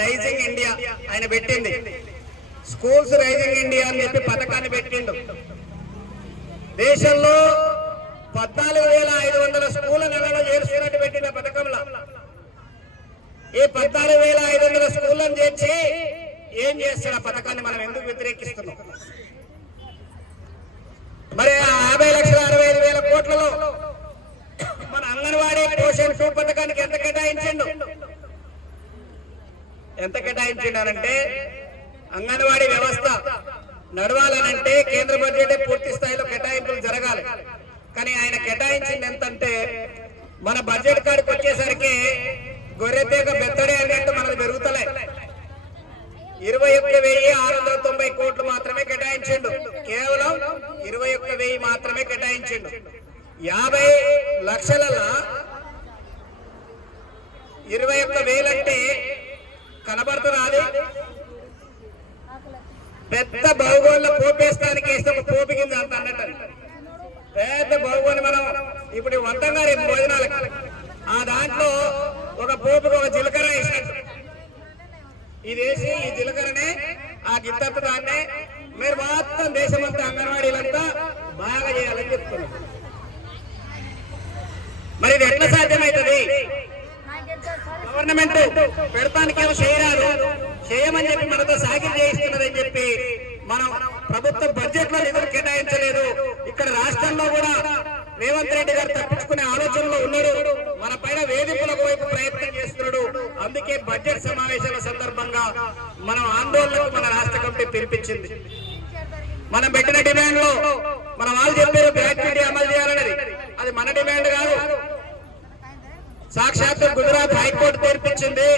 Rising India ఆయన పెట్టింది. Schools rising India అని చెప్పి పథకాన్ని పెట్టిండు. దేశంలో పద్నాలుగు వేల ఐదు వందల స్కూళ్ళ నెలలో చేరుస్తున్నట్టు పెట్టిన పథకంలో ఈ పద్నాలుగు వేల ఐదు వందల స్కూళ్ళను చేర్చి ఏం చేస్తున్న పథకాన్ని మనం ఎందుకు వ్యతిరేకిస్తున్నాం? మరి ఆ యాభై లక్షల అరవై ఐదు వేల కోట్లలో మన అంగన్వాడీ పోషణ టూ పథకానికి ఎంత కేటాయించిండు ఎంత కేటాయించినారంటే అంగన్వాడీ వ్యవస్థ నడవాలనంటే కేంద్ర బడ్జెట్ పూర్తి స్థాయిలో కేటాయింపులు జరగాలి. కానీ ఆయన కేటాయించింది ఎంతంటే మన బడ్జెట్ కాడికి వచ్చేసరికి గొర్రెతేక బెత్తడే అన్నట్టు మనకు పెరుగుతలే. ఇరవై ఒక్క వెయ్యి ఆరు వందల తొంభై కోట్లు మాత్రమే కేటాయించిండు. కేవలం ఇరవై ఒక్క వెయ్యి మాత్రమే కేటాయించిండు. యాభై లక్షల ఇరవై ఒక్క కనబడుతున్నది. పెద్ద భౌగోళ పోపేస్తానికి వేస్తే ఒక పోపు కింద అంత అన్నట్టు. పెద్ద భౌగోళ మనం ఇప్పుడు వంటగా రేపు భోజనాలకు. ఆ దాంట్లో ఒక పోపుకు ఒక జీలకర్ర వేసినట్టు. ఇది వేసి ఈ జీలకర్రనే ఆ గిత్తత్త దాన్నే మీరు మొత్తం దేశమంతా అంగన్వాడీలంతా బాగా చేయాలని చెప్తున్నారు. మరి ఇది ఎట్లా సాధ్యమే చేయమని చెప్పి మనతో సాగిరి చేయిస్తున్నదని చెప్పి మనం ప్రభుత్వ బడ్జెట్లో నిధులు కేటాయించలేదు. ఇక్కడ రాష్ట్రంలో కూడా రేవంత్ రెడ్డి గారు తప్పించుకునే ఆలోచనలో ఉన్నాడు. మన పైన వేధింపులకు వైపు ప్రయత్నం చేస్తున్నాడు. అందుకే బడ్జెట్ సమావేశాల సందర్భంగా మనం ఆందోళనకు మన రాష్ట్ర కమిటీ పిలిపించింది. మనం పెట్టిన డిమాండ్లో మన వాళ్ళు చెప్పారు గ్రాట్యుటీ అమలు చేయాలనేది అది మన డిమాండ్ కాదు. సాక్షాత్ గుజరాత్ హైకోర్టు తీర్పించింది